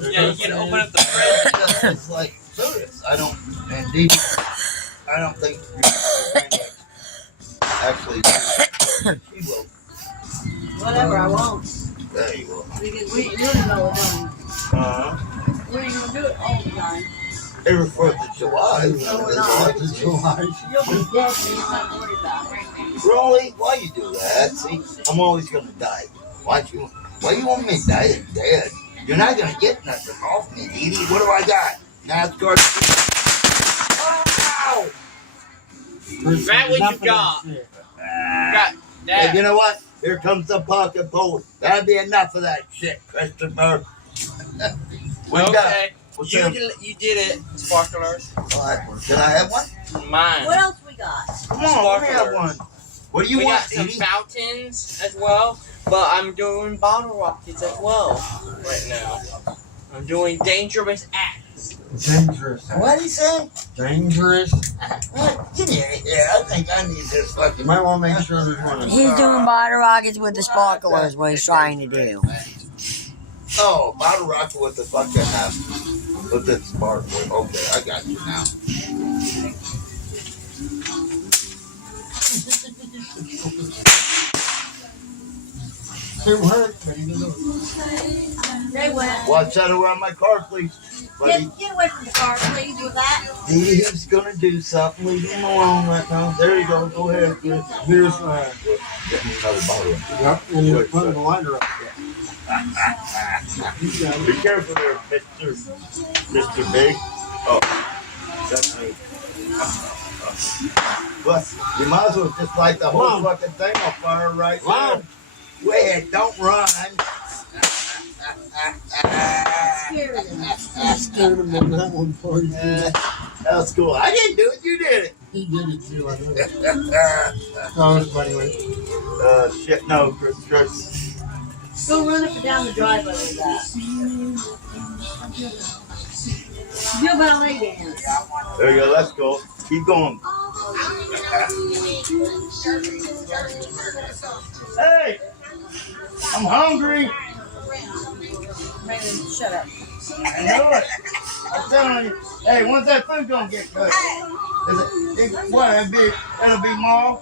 Yeah, you can open up the fridge. It's like serious. I don't think actually she will. Whatever, I won't. There you will. Because we ain't doing it all the time. We ain't gonna do it all the time. Every 4th of July. No, we're not. 4th of July. You'll be dead and you don't have to worry about it. Really? Why you do that? See, I'm always gonna die. Why you want me to die dead? You're not gonna get nothing off me, Edie. What do I got? NASCAR. Oh, Is that what you got? Got Hey, that. you know what? Here comes the pocket pole. That'll be enough of that shit, Christopher. What you got? Okay. What's You up? did it, sparklers. What? Can I have one? Mine. What else we got? Come on, let me have one. What do you We want, got some Edie? fountains as well, but I'm doing bottle rockets as well right now. I'm doing dangerous acts. Dangerous. What did he say? Dangerous. What? Get here. I think I need this You fucking. might want to make sure there's one. He's doing bottle rockets with the sparklers, what he's trying to do. Oh, bottle rocket with the fucking with the spark. Okay, I got you now. It worked, but he didn't know. They went. Watch out around my car, please. Buddy, Get away from the car, please, with that. he's gonna do something. Leave him alone right now. There you go. Go ahead, Chris. Here's, Get me another bottle. yep, and you're putting the lighter up there. You got Be it. careful there, Mr. Big. Oh, that's me. But you might as well just light the whole fucking thing on fire right now. Wait, don't run. Scary. I scared him on that one for you. That's cool. I didn't do it. You did it. He did it too, I know. Oh, it's funny, wait. Shit, no, Chris. Go run up and down the driveway with that. Do a ballet dance. There you go. Let's go. Keep going. Hey, I'm hungry. Raymond, shut up. I know it. I'm telling you. Hey, when's that food gonna get cooked? Is it what? That'll be more.